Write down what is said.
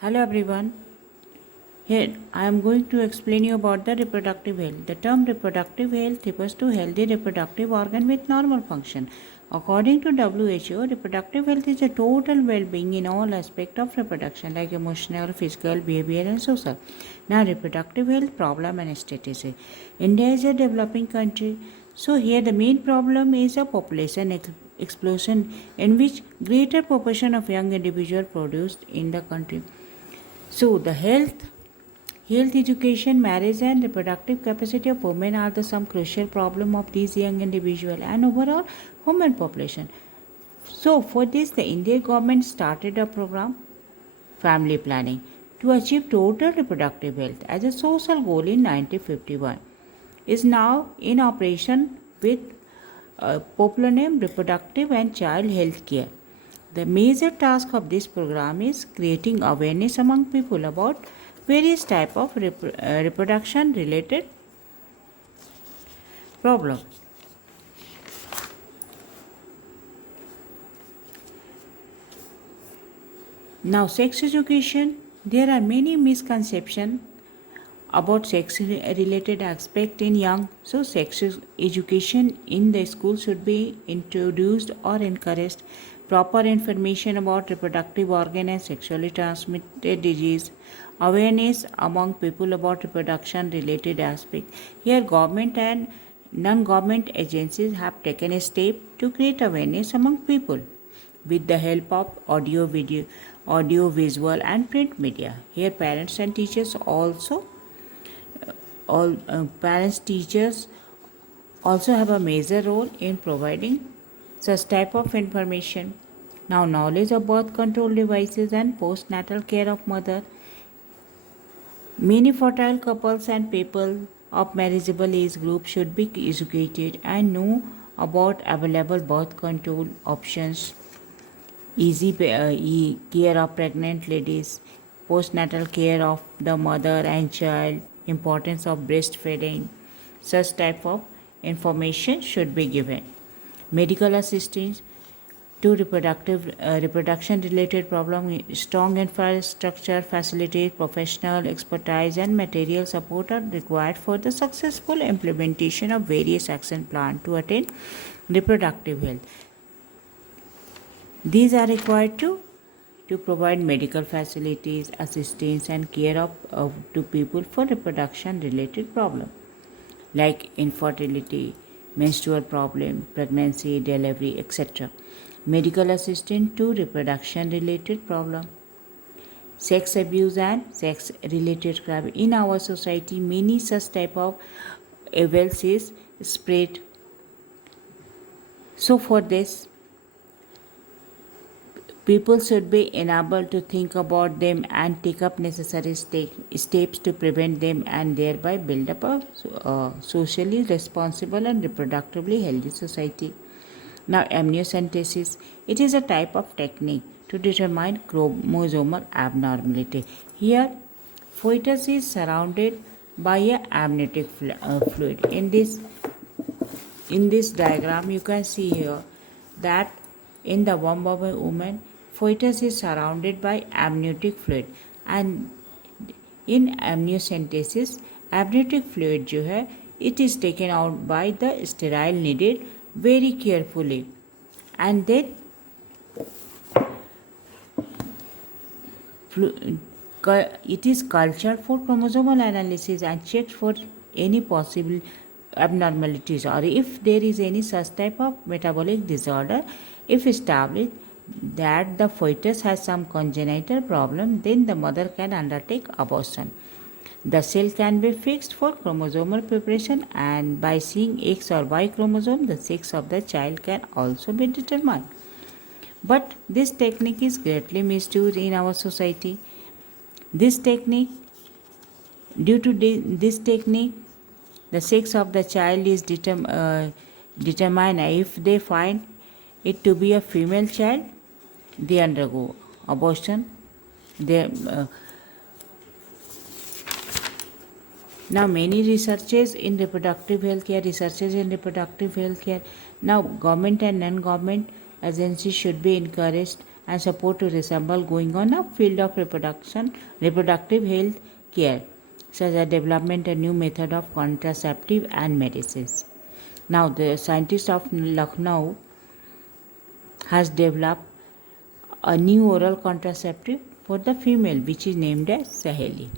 Hello everyone. Here I am going to explain you about the reproductive health. The term reproductive health refers to healthy reproductive organ with normal function. According to WHO, reproductive health is a total well-being in all aspects of reproduction like emotional, physical, behavioral and social. Now reproductive health problem and status. India is a developing country. So here the main problem is a population explosion in which greater proportion of young individuals produced in the country. So the health education, marriage and reproductive capacity of women are the some crucial problem of these young individuals and overall human population. So for this the Indian government started a program family planning to achieve total reproductive health as a social goal in 1951 is now in operation with a popular name reproductive and child health care. The major task of this program is creating awareness among people about various type of reproduction related problem. Now sex education, there are many misconceptions about sex related aspect in young, so sex education in the school should be introduced or encouraged. Proper information about reproductive organ and sexually transmitted disease, awareness among people about reproduction related aspect. Here government and non-government agencies have taken a step to create awareness among people with the help of audio visual and print media. Here parents and teachers also all parents teachers also have a major role in providing such type of information. Now knowledge of birth control devices and postnatal care of mother. Many fertile couples and people of marriageable age group should be educated and know about available birth control options, easy care of pregnant ladies, postnatal care of the mother and child, importance of breastfeeding. Such type of information should be given. Medical assistance to reproduction related problem, strong infrastructure facilitate professional expertise and material support are required for the successful implementation of various action plan to attain reproductive health. These are required to provide medical facilities, assistance and care of to people for reproduction related problem like infertility, menstrual problem, pregnancy, delivery, etc. Medical assistance to reproduction related problem. Sex abuse and sex related crime. In our society, many such type of evils is spread. So for this, people should be enabled to think about them and take up necessary steps to prevent them and thereby build up a socially responsible and reproductively healthy society. Now, amniocentesis, it is a type of technique to determine chromosomal abnormality. Here, fetus is surrounded by a amniotic fluid. In this diagram, you can see here that in the womb of a woman, fetus is surrounded by amniotic fluid, and in amniocentesis, amniotic fluid जो है, it is taken out by the sterile needle very carefully, and then it is cultured for chromosomal analysis and checked for any possible abnormalities, or if there is any such type of metabolic disorder. If established that the fetus has some congenital problem, then the mother can undertake abortion. The cell can be fixed for chromosomal preparation, and by seeing X or Y chromosome, the sex of the child can also be determined. But this technique is greatly misused in our society. This technique, due to this technique, the sex of the child is determined. If they find it to be a female child, they undergo abortion. Now many researches in reproductive health care. Now government and non-government agencies should be encouraged and support to resemble going on a field of reproductive health care, such as development a new method of contraceptive and medicines. Now, the scientist of Lucknow has developed a new oral contraceptive for the female, which is named as Saheli.